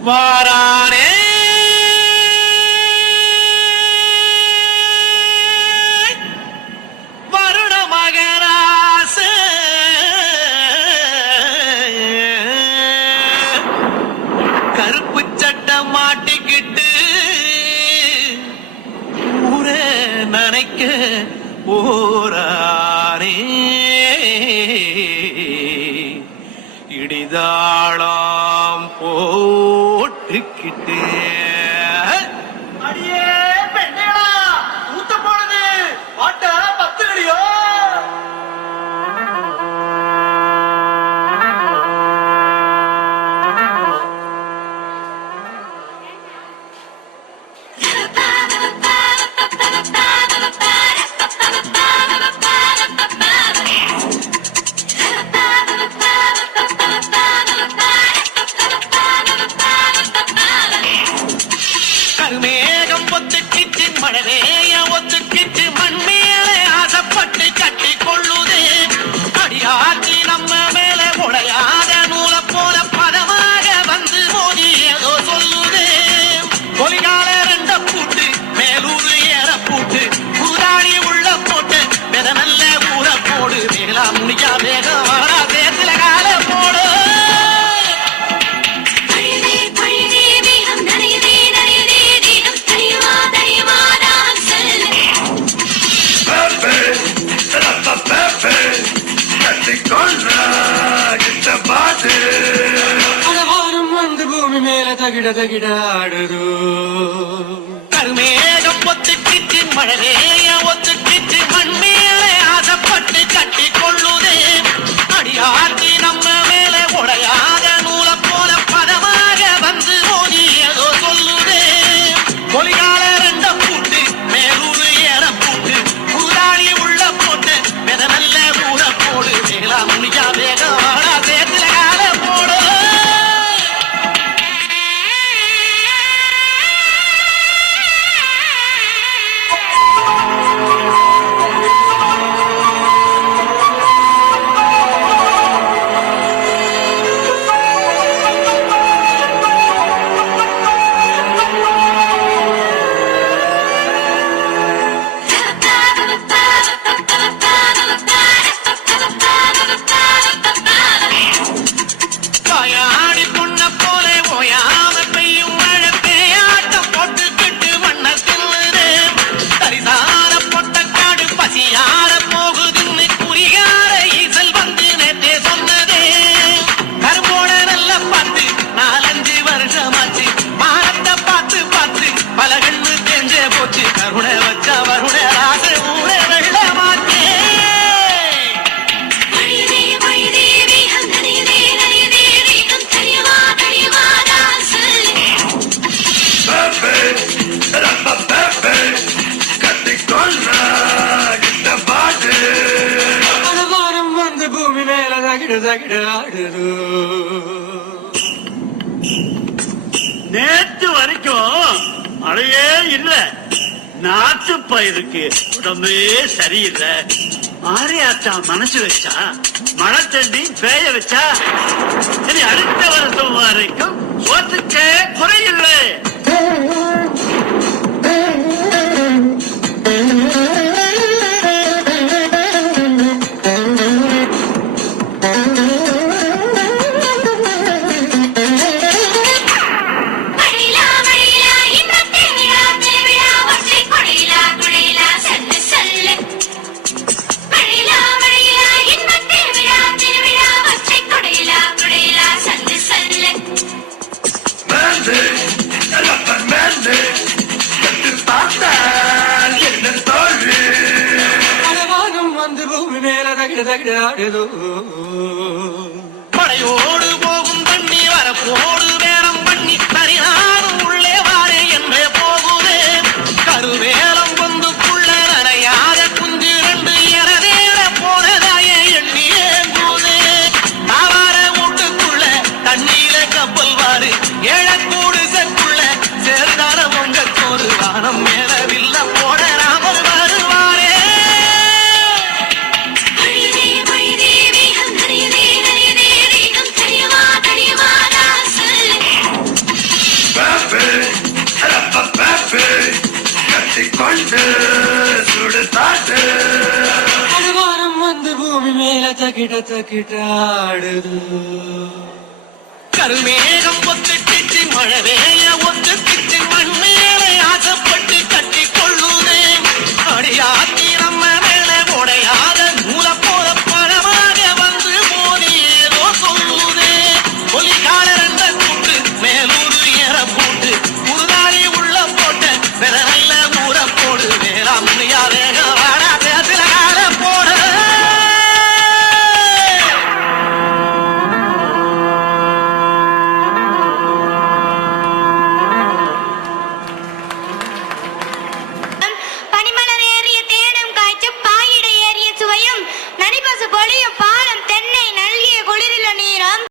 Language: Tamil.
வாரானே. வருட மகராச கருப்பு சட்டம் மாட்டிக்கிட்டு ஊரே நனைக்க போரானே கிட்ட பாத்து வானம் வந்து பூமி மேல தகிட தகிட ஆடுதோ கருமேகம் ஒத்துக்கிட்டு மழலைய ஒத்துக்கிட்டு கடகடாடுதோ நேற்று வரைக்கும் மழையே இல்ல. நாட்டு பயிருக்கு உடம்பே சரியில்லை. மாறியாச்சா மனசு வச்சா மழை தண்ணி பேய வச்சா சரி அடுத்த வருஷம் வரைக்கும் சோத்துக்கே ಜಗಡಾಡದು ಪಡೆಯೋ சுட்டு சுடு தாட்டு அனுமானம் வந்து பூமி மேல தகிட தகிட்டாடுது கருமேகம் ஒத்துக்கிச்சு மழை வேய ஒத்துக்கிச்சு